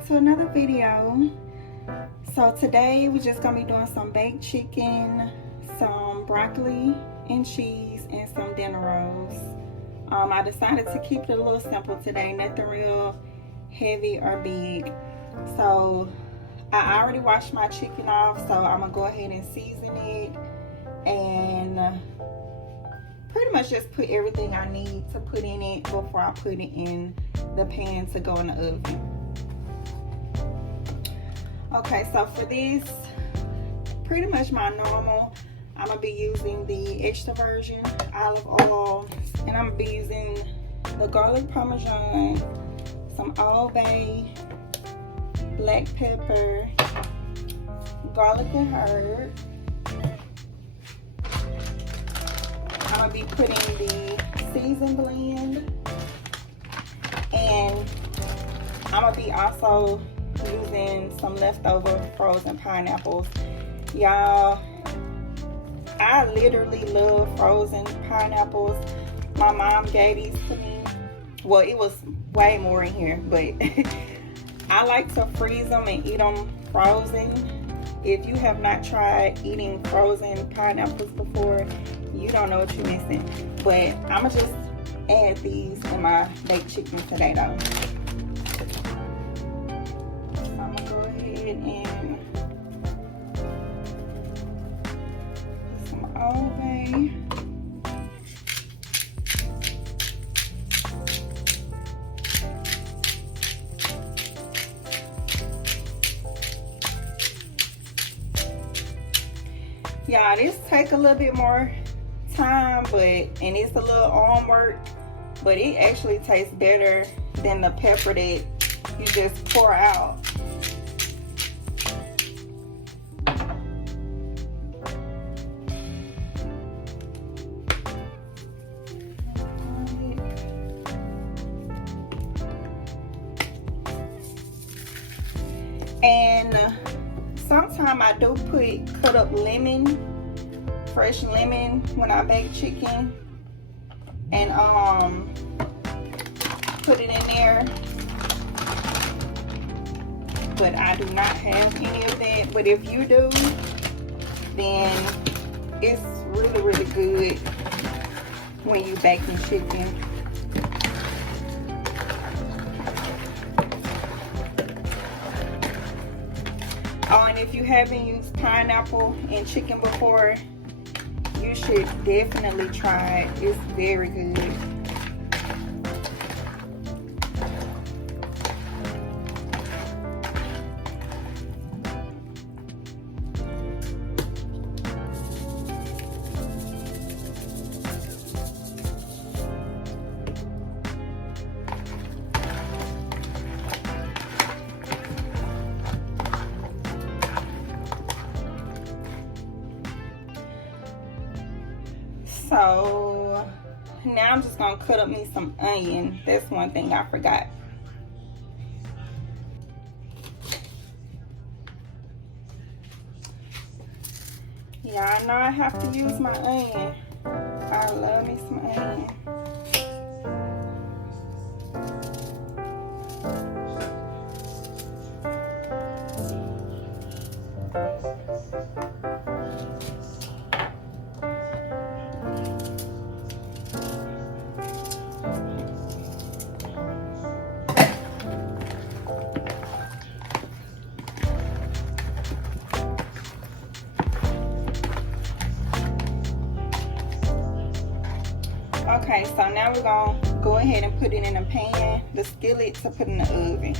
back to another video. So today we're just gonna be doing some baked chicken, some broccoli and cheese, and some dinner rolls. I decided to keep it a little simple today, nothing real heavy or big. So I already washed my chicken off, so I'm gonna go ahead and season it and pretty much just put everything I need to put in it before I put it in the pan to go in the oven. Okay, so for this, pretty much my normal, I'm gonna be using the extra virgin olive oil, and I'm gonna be using the garlic parmesan, some Old Bay, black pepper, garlic and herb. I'm gonna be putting the season blend, and I'm gonna be also using some leftover frozen pineapples. Y'all, I literally love frozen pineapples. My mom gave these to me. Well, it was way more in here, but I like to freeze them and eat them frozen. If you have not tried eating frozen pineapples before, you don't know what you're missing. But I'm gonna just add these in my baked chicken today though. So I'm gonna go ahead and put some Old Bay. Y'all, this take a little bit more time, and it's a little arm work, but it actually tastes better than the pepper that you just pour out. And sometimes I do put cut up lemon, fresh lemon, when I bake chicken, and put it in there. But I do not have any of that. But if you do, then it's really, really good when you baking chicken. Oh, and if you haven't used pineapple in chicken before, you should definitely try it. It's very good. So now I'm just gonna cut up me some onion. That's one thing I forgot. Yeah, I know I have to use my onion. I love me some onion. Okay, so now we're gonna go ahead and put it in a pan, the skillet, to put in the oven.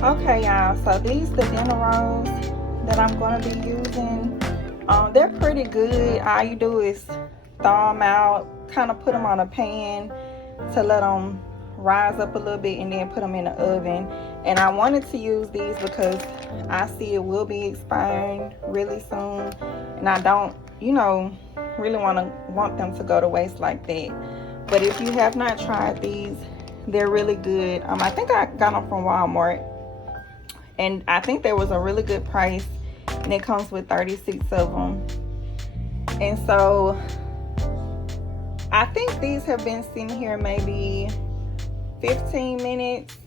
Okay, y'all, so these the dinner rolls that I'm going to be using. They're pretty good. All you do is thaw them out, kind of put them on a pan to let them rise up a little bit, and then put them in the oven. And I wanted to use these because I see it will be expiring really soon, and I don't, you know, really want them to go to waste like that. But if you have not tried these, they're really good. I think I got them from Walmart, and I think there was a really good price, and it comes with 36 of them. And so I think these have been sitting here maybe 15 minutes,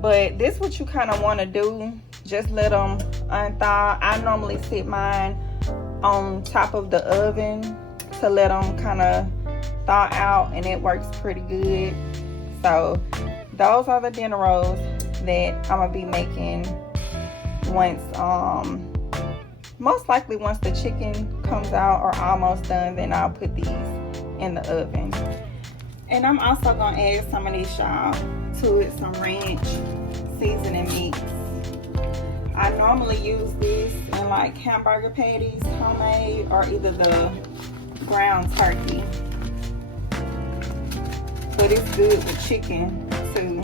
but this is what you kind of want to do. Just let them unthaw. I normally sit mine on top of the oven to let them kind of thaw out, and it works pretty good. So those are the dinner rolls that I'm gonna be making once most likely once the chicken comes out or almost done. Then I'll put these in the oven. And I'm also gonna add some of these, y'all, to it, some ranch seasoning mix. I normally use this in like hamburger patties, homemade, or either the ground turkey. But it's good with chicken too.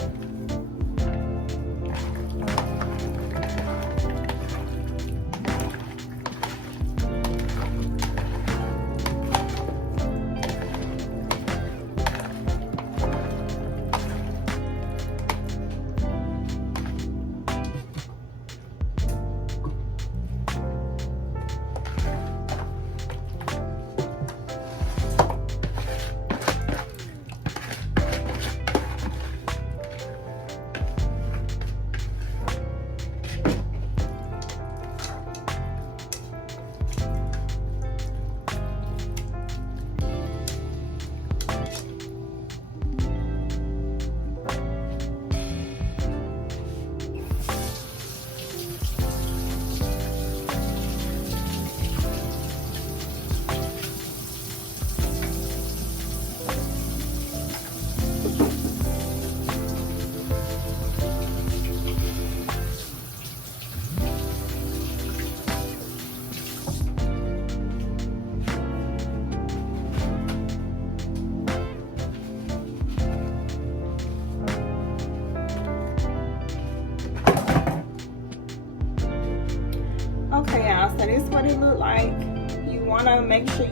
Okay, y'all, so this is what it look like. You want to make sure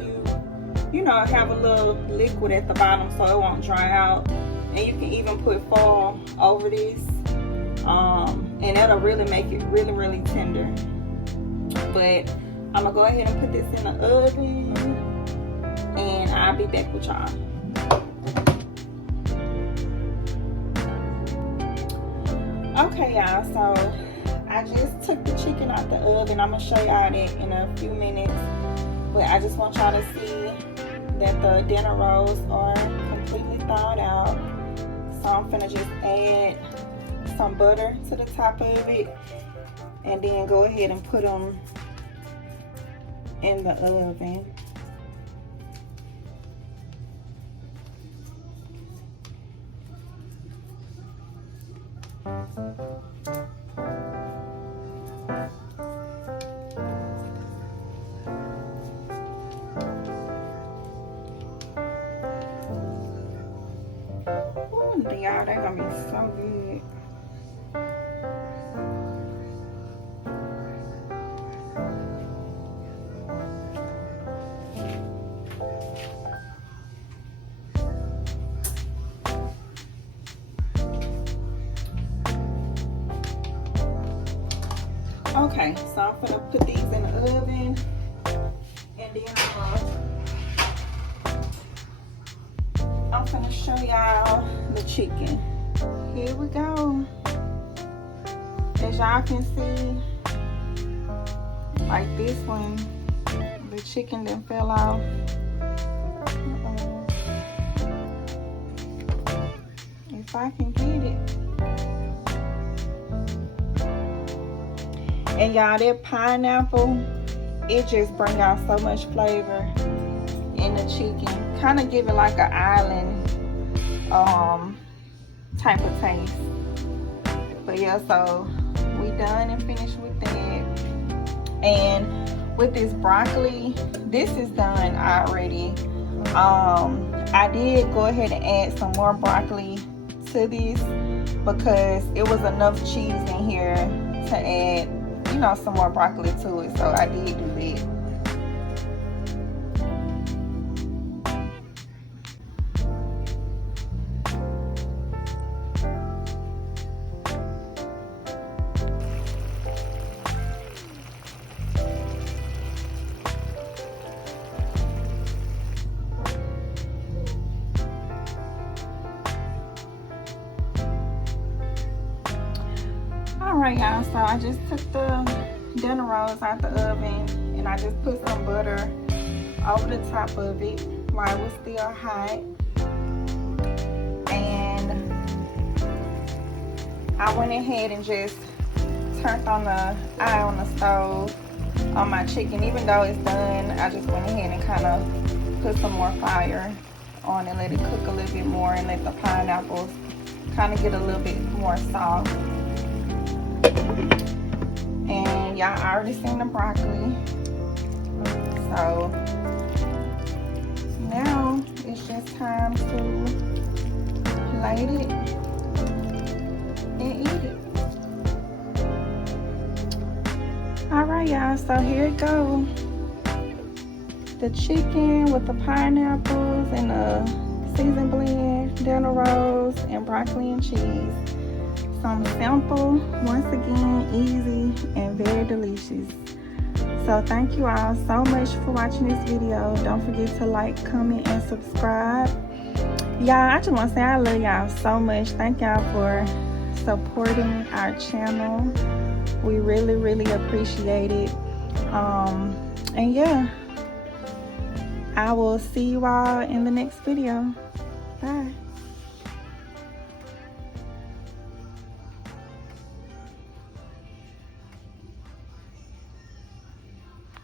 you know, have a little liquid at the bottom so it won't dry out. And you can even put foil over this, and that'll really make it really tender. But I'm gonna go ahead and put this in the oven, and I'll be back with y'all. Okay, y'all, so I just took the chicken out the oven. I'm gonna show y'all that in a few minutes, but I just want y'all to see that the dinner rolls are completely thawed out. So I'm gonna just add some butter to the top of it, and then go ahead and put them in the oven. Y'all, they're gonna be so good. Okay, so I'm gonna put these in the oven, and then I'm gonna show y'all the chicken. Here we go. As y'all can see, like this one, the chicken then fell off. If I can get it. And y'all, that pineapple, it just brings out so much flavor in the chicken. Kind of give it like an island type of taste. But yeah, so done and finished with that. And with this broccoli, this is done already. I did go ahead and add some more broccoli to this because it was enough cheese in here to add, you know, some more broccoli to it. So I did do that. Alright y'all, so I just took the dinner rolls out the oven and I just put some butter over the top of it while it was still hot. And I went ahead and just turned on the eye on the stove on my chicken. Even though it's done, I just went ahead and kind of put some more fire on and let it cook a little bit more and let the pineapples kind of get a little bit more soft. And y'all already seen the broccoli, so now it's just time to plate it and eat it. Alright y'all, so here it goes. The chicken with the pineapples and the seasoned blend, dinner rolls, and broccoli and cheese. Simple, once again, easy, and very delicious. So thank you all so much for watching this video. Don't forget to like, comment, and subscribe. Y'all, I just want to say I love y'all so much. Thank y'all for supporting our channel. We really, really appreciate it. And yeah, I will see you all in the next video. Bye.